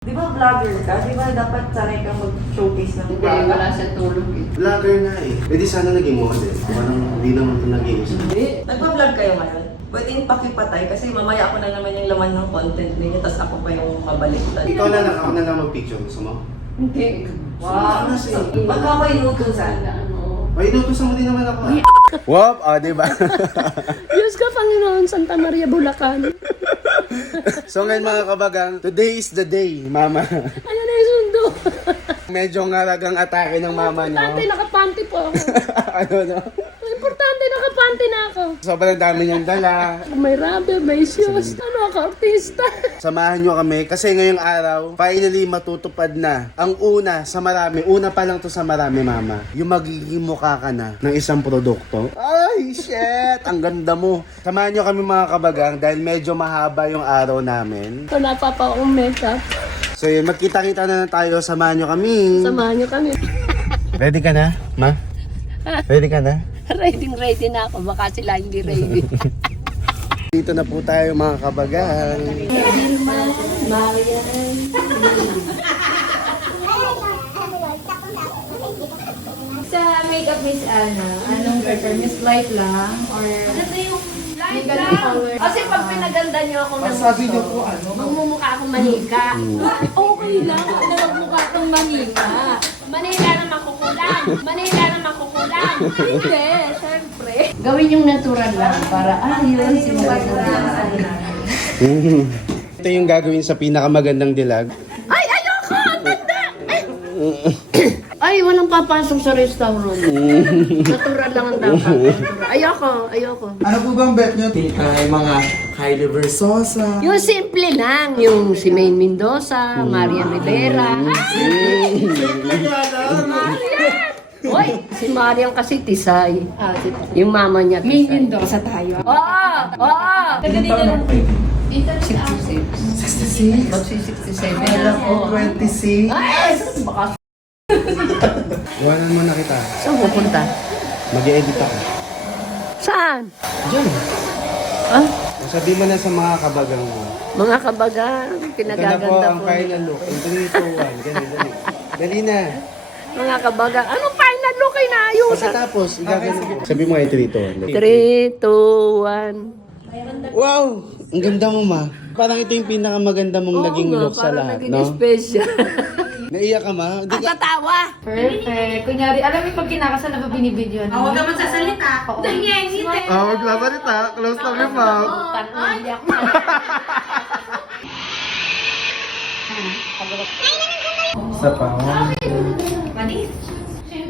Di ba vlogger ka? Di ba dapat sanay kang mag-showcase ng Hindi, product? wala siyang tulog eh. Vlogger nga eh. Pwede sana naging model. Parang hindi naman ito nag-iisa. Hindi. Nagpa-vlog kayo ngayon? Pwede yung pakipatay kasi mamaya ako na naman yung laman ng content ninyo tapos ako pa yung kabaliktad. Ikaw na lang, ako na lang mag-picture. Gusto mo? Hindi. Wow! Pagka ako inutusan. Ay, inutusan mo din naman ako. Wop! Diba? Diyos ka, Panginoon, Santa Maria, Bulacan. So ngayon mga kabagang, today is the day, mama. Ano na yung sundo? Medyo ngaragang atake ng mama Importante, niyo. nakapanty po ako. Ano no? Importante, nakapanty na ako. Sobrang dami niyang dala. May rubber, may shoes. Ano ako, artista? Samahan niyo kami kasi ngayong araw, finally matutupad na. Ang una sa marami, una pa lang to sa marami mama, yung magiging mukha ka na ng isang produkto. Ay, shit! Ang ganda mo. Samahan niyo kami mga kabagang dahil medyo mahaba yung araw namin. Wala pa pa akong makeup. So yun, magkita-kita na tayo. Samahan niyo kami. Samahan niyo kami. Ready ka na, ma? Ready ka na? Ready na ako. Baka sila hindi ready. Dito na po tayo mga kabagang. Marian. Sa makeup Miss Anna, anong prefer? Miss Light lang? Or ano ba yung may ganang color? Kasi pag pinaganda niyo ako ng Sabi niyo po ano? magmumukha akong manika. Okay lang, na magmukha kang manika. Manila na makukulang. Manila na makukulang. Hindi, syempre. Gawin yung natural lang para yun sinubukan. Ito yung gagawin sa pinakamagandang dilag. Ay, ayoko! Ang ganda! Ay, walang papasok sa restaurant. Natural lang ang dapat. Natural. Ayoko. Ano po bang bet nyo? Ay, mga Kylie Versosa. Yung simple lang. Yung si Maine Mendoza, Marian Rivera. Hoy, si Marian kasi Tisay. Yung mama niya Tisay. May Mendoza tayo. Oo! Taga dito lang. 66. 66. Magsi-67 Kala na ko ako. 26. Ay! Baka Iwanan mo na kita. saan pupunta? Mag-edit ako. Saan? Diyan. Ah? Sabi mo na sa mga kabagang mo. Mga kabagang, Ito na po pinagaganda ang po. final look. In 3, 2, 1. Dali. Dali na. Mga kabagang, anong final look ay naayusan? Pagkatapos, igagano mo. Sabi mo ay 3, 2, 1. 3, 2, 1. Wow! Ang ganda mo ma. Parang ito yung pinakamaganda mong naging look sa lahat, naging no? special. Naiyak ka ma? Hindi Ang ka... tatawa. Perfect. Kunyari, alam mo pag kinakasal na ba binibidyo na? Huwag ka magsasalita. Hindi. magsasalita. Close lang yung mouth. Hindi ako. Sa pa.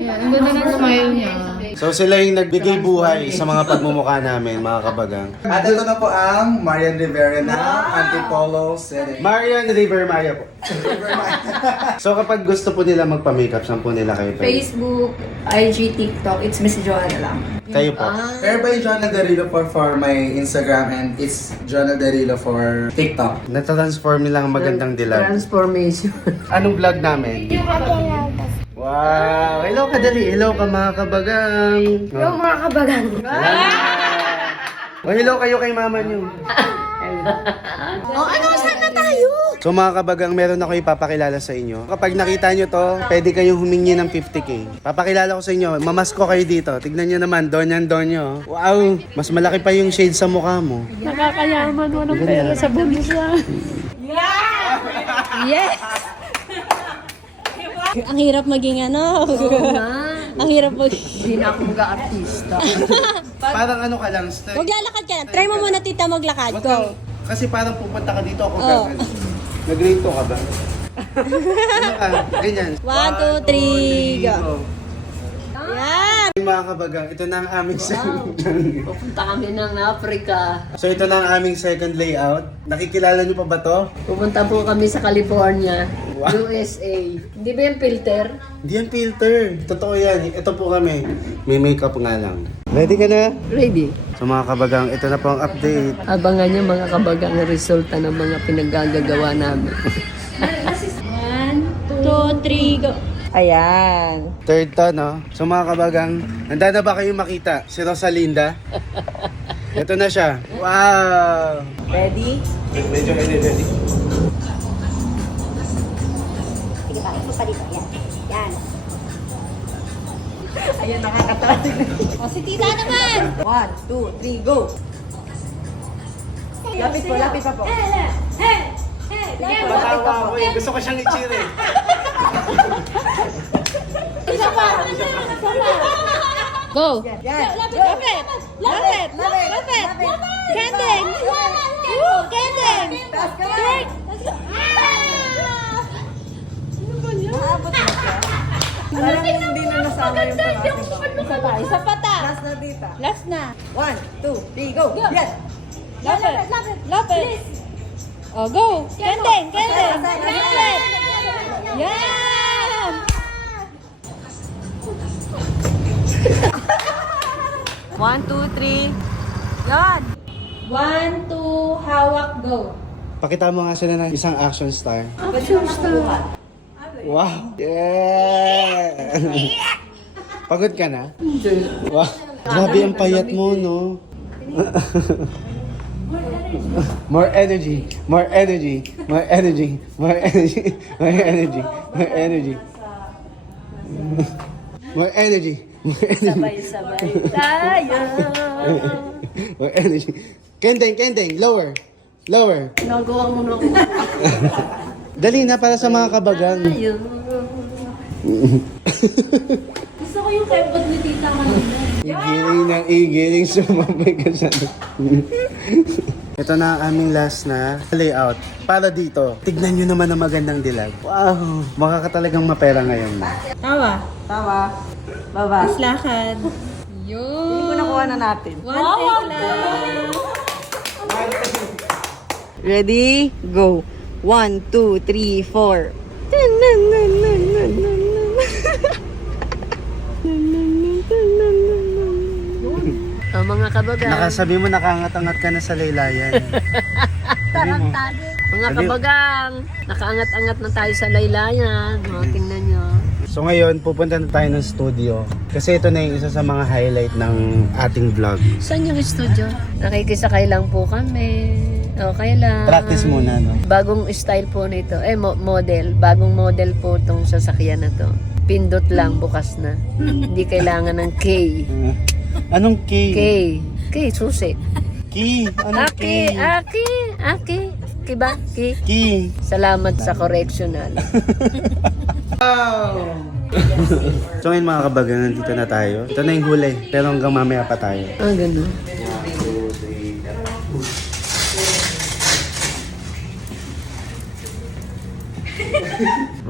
Yan, ang ganda ng smile niya. So sila yung nagbigay buhay sa mga pagmumukha namin, mga kabagang. At ito na po ang Marian Rivera na Antipolo City. Marian River Maya po. So kapag gusto po nila magpa-makeup, saan po nila kayo pwede? Facebook, IG, TikTok, it's Miss Joanna lang. Kayo po. Pero by Jonah Darilo for my Instagram and it's Jonah Darilo for TikTok. Na-transform nila ang magandang dilag. Transformation. Anong vlog namin? Wow! Hello ka dali. Hello ka mga kabagang. Yung mga kabagang. Oh, hello kayo kay mama niyo. Ano, saan na tayo? So mga kabagang, meron ako ipapakilala sa inyo. Kapag nakita nyo to, pwede kayong humingi ng 50k. Papakilala ko sa inyo, mamasko kayo dito. Tignan nyo naman, donyan donyo. Wow! Mas malaki pa yung shade sa mukha mo. Nakakayaman mo ng pera sa bulsa. Yes! Ang hirap maging ano. Ang hirap Hindi na ako mag-artista. Parang ano ka lang, Huwag lalakad ka na. Try mo muna tita maglakad. Wag Go. kang- kasi parang pupunta ka dito ako Oh. gagawin. Nag-grade ka ba? Ano ka? Ganyan. 1, 2, 3, go. Yan! Mga kabagang, ito na ang aming second. Pupunta kami ng Africa. So ito na ang aming second layout. Nakikilala nyo pa ba to? Pupunta po kami sa California, Wow. USA. Hindi ba yung filter? Hindi yan filter. Totoo yan. Ito po kami. May makeup nga lang. Ready ka na? Ready. So mga kabagang, ito na po ang update. Abangan niyo mga kabagang ang resulta ng mga pinaggagawa namin. 1, 2, 3, go. Ayan. Third to, no? So mga kabagang, handa na ba kayong makita? Si Rosalinda? Ito na siya. Wow! Ready? Medyo energetic. Yan, nakakatawa. O, si tita naman. 1, 2, 3, go! Lapit po, lapit pa po. Matawa ako eh. Gusto ko siyang i-cheer eh. Isa pa. Go. Yan. Lapit. Kending. Kending. Taas ka lang. Maabot na siya. Parang hindi na nasama yung pangati. Isa pa ta. Last na tita. Last na. 1, 2, 3, go! Yan! Lapit. Oh, go. Kending. Lapit. Yan. 1, 2, 3. Yan! 1, 2, hawak, go. Pakita mo nga sila ng isang action star. Action star. Wow! Yeah! Pagod ka na? Hindi. Wow! Grabe ang payat mo, no? More energy. More energy. More energy. More energy. More energy. More energy. More energy. More energy. Sabay tayo. More energy. Kending. Lower. Nagawa mo na ako. Dali na para sa mga kabagang. Gusto ko yung kebot ni tita kanina. Igiling, sumabay ka siya. Ito na ang aming last na layout. Para dito, tignan nyo naman ang magandang dilag. Wow! Mukha ka talagang mapera ngayon na. Tawa. Baba. Lakad. Hindi ko nakuha na natin. One take lang. Ready? Go. 1, 2, 3, 4. Oh, mga kabagang. Nakasabi mo nakaangat-angat ka na sa laylayan. Mga kabagang. Nakaangat-angat na tayo sa laylayan. O, tingnan nyo. So ngayon, pupunta na tayo ng studio. Kasi ito na yung isa sa mga highlight ng ating vlog. Saan yung studio? Nakikisakay lang po kami. Okay lang. Practice muna, no? Bagong style po nito. Model. Bagong model po itong sasakyan na to. Pindot lang, bukas na. Hindi kailangan ng K. Anong key? K, susi. Key? Anong key? Aki. Kiba? Ki. Key. Salamat sa correctional. So ngayon mga kabagang, nandito na tayo. Ito na yung huli. Pero hanggang mamaya pa tayo. Ganun.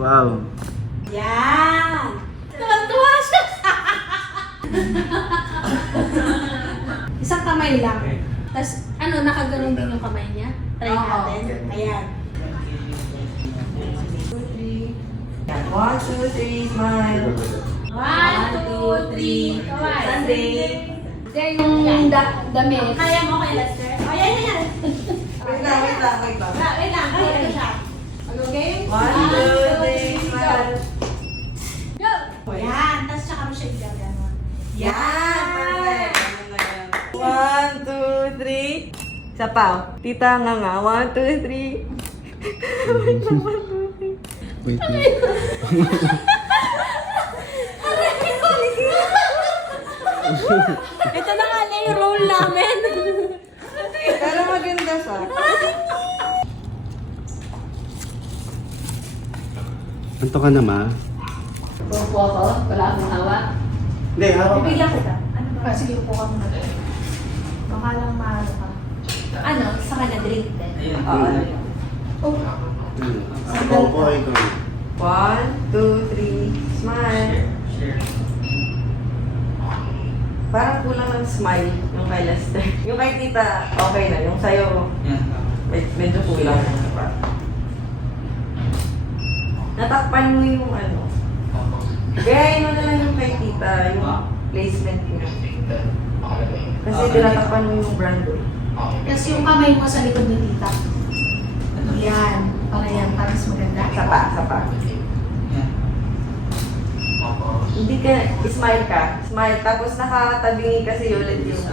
Wow. Yan. Tuwa siya. Isang kamay lang. Tapos, nakaganon din yung kamay niya. Try natin. Ayan. 1, 2, 3, smile. 1, 2, 3, kaway. Sunday. Kaya yung damit. Kaya mo kay Lester? O, yan. Wait lang. Wait lang. Ay, ito siya. Okay? 1, 2, 3, smile. Go! Yan. Tapos tsaka mo siya igaganon. Yan! Perfect! 1, 2, 3. Isa pa. Tita nga. 1, 2, 3. Wait na. Ito na nga yung role namin. Pero maganda siya. Anto ka na, ma? Pupo ako? Wala akong hawak? Hindi, hawak ka. Bibigyan kita. Sige, upo ka muna. Baka lang maano ka. Sa kanya drink din. Oo. Opo, ikaw. 1, 2, 3. Smile. Parang kulang ng smile yung kay Lester. Yung kay tita, okay na. Yung sa'yo, medyo kulang. Natakpan mo yung ano. Gayahin mo na lang yung kay tita, yung placement niya. Kasi tinatakpan mo yung brand. Tapos yung kamay mo sa likod ni tita. Yan. Para yan. Para mas maganda. Sapa. Hindi ka, smile ka. Smile. Tapos nakakatabingi kasi ulit yung...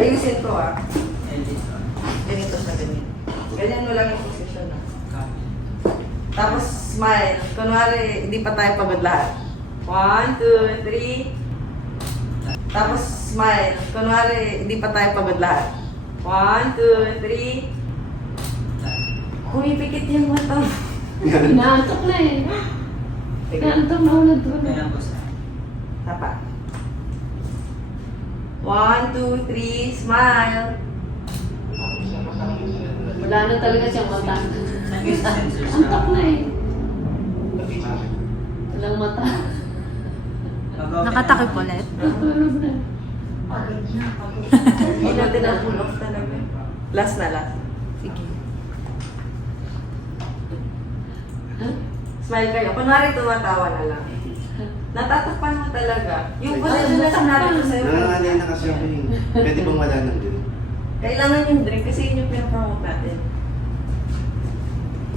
Ayusin ko Ganito siya, ganyan. Ganyan mo lang yung position Tapos smile. Kunwari, hindi pa tayo pagod lahat. 1, 2, 3. Tapos smile. Kunwari, hindi pa tayo pagod lahat. 1, 2, 3. Kumipikit yung mata. Inaantok na eh. Inaantok na ulit doon. Tapa. 1, 2, 3. Smile. Wala na talaga siyang mata. Antok na eh. Walang mata. Nakatakip ulit. Natulog na. Hindi natin na-pull off talaga. Last na last. Sige. Smile kayo. Kunwari tumatawa na lang. Natatakpan mo talaga. Yung position na sinabi ko sa'yo. Nangangalay na kasi ako yun. Pwede bang wala ng drink? Kailangan yung drink kasi yun yung pinapromote natin.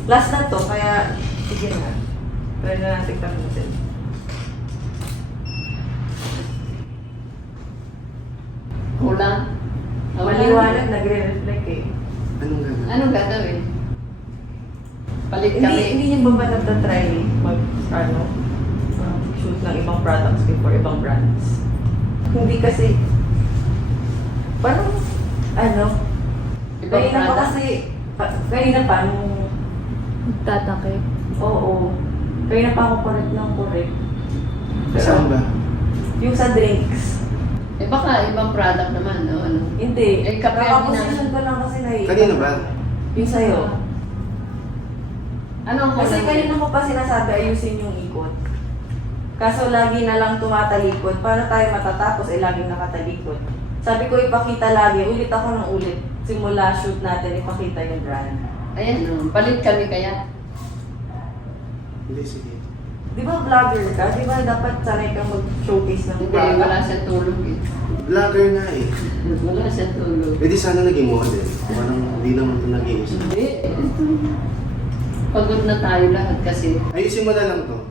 Last na to, kaya sige na. Pwede na natin tapusin. Kulang. Maliwanag, nagre-reflect eh. Anong gagawin? Anong gagawin? Palit Hindi, kami. hindi niyo ba ba nagtatry shoot ng ibang products before ibang brands? Hindi kasi, parang, Ibang kanina pa product? kasi, kanina pa, nung, Tatakip. oo, kanina pa ako correct ng correct. Saan ba? Yung sa drinks, Eh baka ibang product naman, no? Ano? hindi. Eh, kape Nakaposition ko lang kasi naiikot. Kanina ba? Yung sa'yo. Ano ang Kasi kulang? kanina ko pa sinasabi ayusin yung ikot. Kaso lagi na lang tumatalikod. Para tayo matatapos ay laging nakatalikod. Sabi ko ipakita lagi, ulit ako ng ulit. Simula shoot natin, ipakita yung brand. Ayan, no? Palit kami kaya. Hindi, sige. Di ba vlogger ka? Di ba dapat sanay kang mag-showcase ng Hindi, wala product? siyang tulog eh. Vlogger nga eh. Wala siyang tulog. Pwede sana naging model. Parang hindi naman ito nag-iisa. Hindi. Pagod na tayo lahat kasi. Ayusin mo na lang to. Yun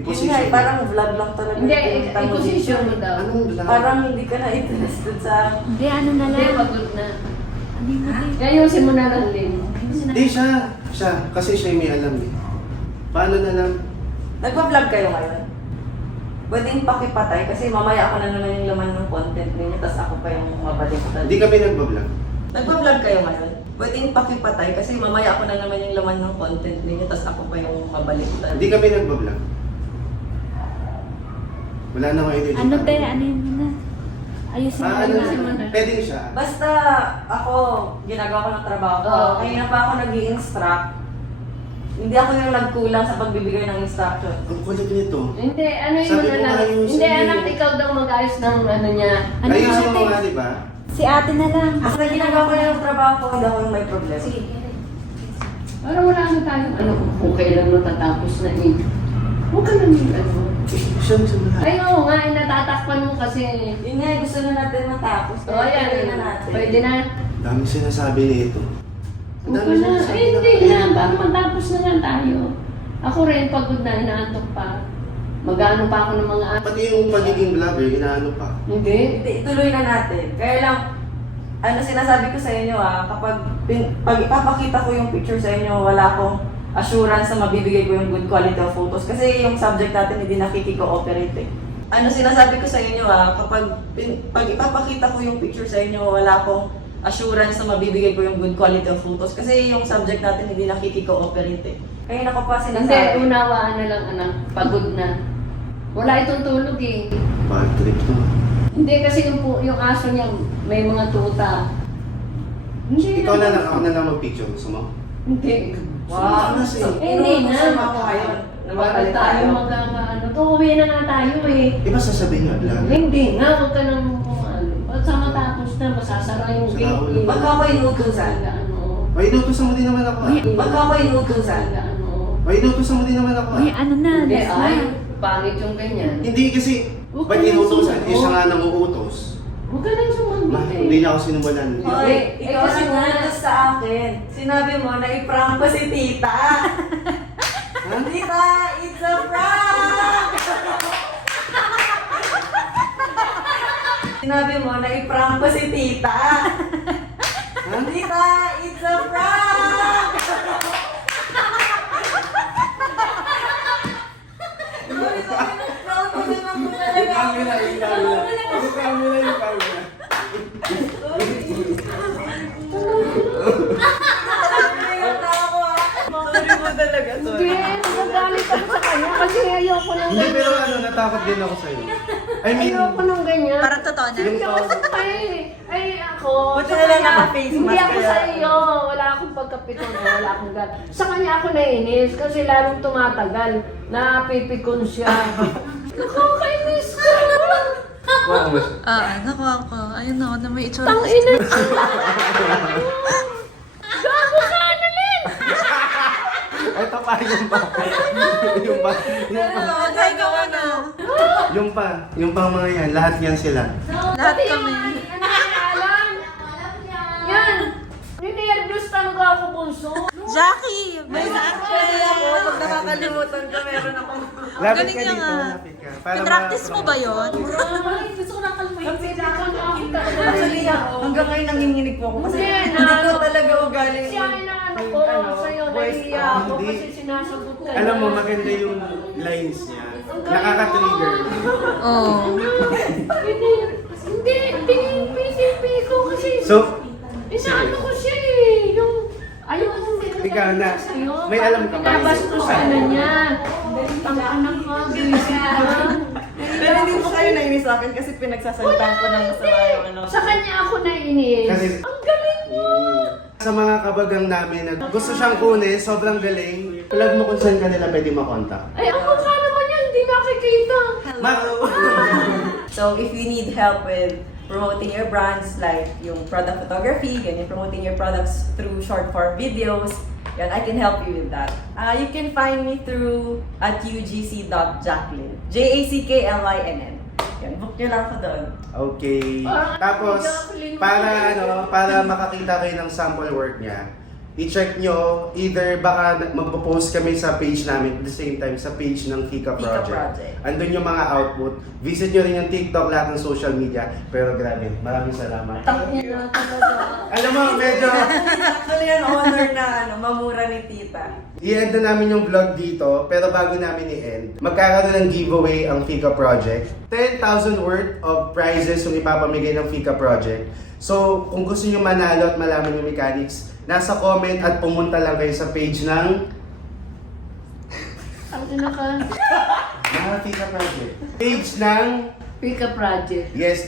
nga, I-position mo. parang vlog lang talaga. Hindi, yung pinunta mo i-position dito. mo daw. Anong vlog? Parang hindi ka na interested sa... Hindi, ano na Hindi, lang. pagod na. Hindi mo din. Ayusin mo na lang din. Hindi siya. Siya. Kasi siya yung may alam eh. Paano na lang? Nagpa-vlog kayo ngayon? Pwedeng pakipatay kasi mamaya ako na naman yung laman ng content ninyo tapos ako pa yung mabaliktad. Hindi kami nagbablog. Nagpa-vlog kayo ngayon? Pwedeng pakipatay kasi mamaya ako na naman yung laman ng content ninyo tapos ako pa yung mabaliktad. Hindi kami nagbablog. Wala na kayo dito. Ano te, ano yun na? Ayusin mo Ah, ano na. Ayusin mo na. Pwedeng siya. Basta ako, ginagawa ko ng trabaho ko. Oo. Kanina pa ako nag-i-instruct. Hindi ako yung nagkulang sa pagbibigay ng instruction. Ang kulit nito. Hindi, ano yun Sabi na ko lang. ayusin Hindi, eh. anak, ikaw daw mag-ayos ng ano niya. Ano Ayusin mo ate? nga, di ba? Si ate na lang. Basta ginagawa ko na yung trabaho ko, hindi ako yung may problema. Sige. Para wala na tayong ano, kung kailan matatapos na eh. Huwag ka nang ano. Siya sa mga. Ay, oo nga, natatakpan mo kasi. Yun nga, gusto na natin matapos. O, ayan. Tuloy na natin. Pwede na. Dami sinasabi nito. Ang Huwag dami ka na. sinasabi Eh, hindi na. na. Para matapos na lang tayo. Ako rin, pagod na, inaantok pa. Mag-ano pa ako ng mga anak. Pati yung pagiging vlogger, inaano pa. Hindi. Hindi, ituloy na natin. Kaya lang, ano sinasabi ko sa inyo kapag pag ipapakita ko yung picture sa inyo, wala akong assurance na mabibigay ko yung good quality of photos. Kasi yung subject natin hindi nakiki-cooperate eh. Ano sinasabi ko sa inyo kapag pag ipapakita ko yung picture sa inyo, wala akong assurance na mabibigay ko yung good quality of photos. Kasi yung subject natin hindi nakiki-cooperate eh. Kaya nako pa Hindi, sinasabi. unawaan na lang anak. Pagod na. Wala itong tulog eh. Bad trip to. Hindi kasi yung aso niya may mga tuta. Hindi Ikaw na lang, ako na lang mag-picture. Gusto mo? Hindi. Wow, Hindi na. ako ngayon. Bakit tayo magkakaano? Uuwi na nga tayo eh. Iba sasabihin nga vlogger. Hindi na, huwag ka nang ano. Pag sa matapos na, masasara yung Sa gate. ulo. eh. Pagka ako inutusan. Ano. Ay, inutusan mo din naman ako. Pagka ako inutusan. Ano. Ay, inutusan mo din naman ako. Uy, ano na? Hindi, Last ay, na. pangit yung ganyan. Hindi kasi, Huwag ba't ka nang inutusan? sumagot. Eh, siya nga nanguutos. Huwag ka nang Ma, sumagot hindi eh. niya ako sinubulan. Hoy, ikaw kasi ang nga- umatas sa akin. Sinabi mo na i-prank ko si tita. Tita, it's a prank! Sinabi mo na i-prank ko si tita. Tita, it's a prank! Sorry, sorry, talaga to. Hindi, nagagalit ako sa kanya kasi ayoko ng Hindi, pero ganyan. natakot din ako sa'yo. I mean, Ayoko ng ganyan. Parang totoo na. Ay, ako. Buti sa na lang kanya, naka-face mask Hindi ako kaya. sa iyo. Wala akong pagkapikon. Wala akong gan. Sa kanya ako nainis kasi lalong tumatagal. Napipikon siya. Nakakainis ka. Nakuha ko. Ayun na, na may itsura. Ang ina. Gago ka, Annalyn! ito pa yung pa. yung pa. Try ka muna. Yung pa mga yan, lahat yan sila. Lahat kami. Ano kaya alam? Yan. Ninervous talaga ako, bunso. Jackie! May Pag nakakalimutan ko, meron akong... Lapit Galing ka niya dito, nga. lapit ka. Para Pinractice mo ba yun? Gusto ko nakalmayin sila. Actually, hanggang ngayon nanginginig po ako kasi Hindi, hindi na- ko talaga ugali. Siya ay na ano ko, sa'yo voice nahiya ako Hindi. kasi sinasagot ka. Alam mo, maganda yung lines niya. Nakaka-trigger. Oo. Hindi, PCP ko kasi. So, Inaano ko siya eh, yung... Ayaw ko Ikaw na. sa'yo. May alam ka ba? Pinabastos ka na niya. Tang-anak ka, busy ka. Pero hindi po kayo nainis sa akin kasi pinagsasalitahan ko ng masama yung ano. Sa kanya ako nainis. Kasi- Ang galing mo! sa mga kabagang namin na gusto siyang kunin, sobrang galing. Plug mo kung saan kanila pwede makontak. Ay, ako nga naman yan, hindi nakikita. So if you need help with promoting your brands like yung product photography, ganyan, promoting your products through short form videos, yan, I can help you with that. You can find me through at ugc.jacklyn. Jacklinn. Yan, book nyo lang ako doon. Okay. Parang Tapos, Jacqueline. para makakita kayo ng sample work niya, i-check nyo, either baka magpo-post kami sa page namin at the same time sa page ng Fika Fika Project. Project. Andun yung mga output. Visit nyo rin yung TikTok, lahat ng social media. Pero grabe, maraming salamat. Tangina talaga. Alam mo, medyo Actually, an honor na mamura ni tita. i-end na namin yung vlog dito, pero bago namin i-end, magkakaroon ng giveaway ang Fika Project. 10,000 worth of prizes yung ipapamigay ng Fika Project. So, kung gusto nyo manalo at malaman yung mechanics, nasa comment at pumunta lang kayo sa page ng Ang ina ka. Fika Project. Page ng Pika Project. Yes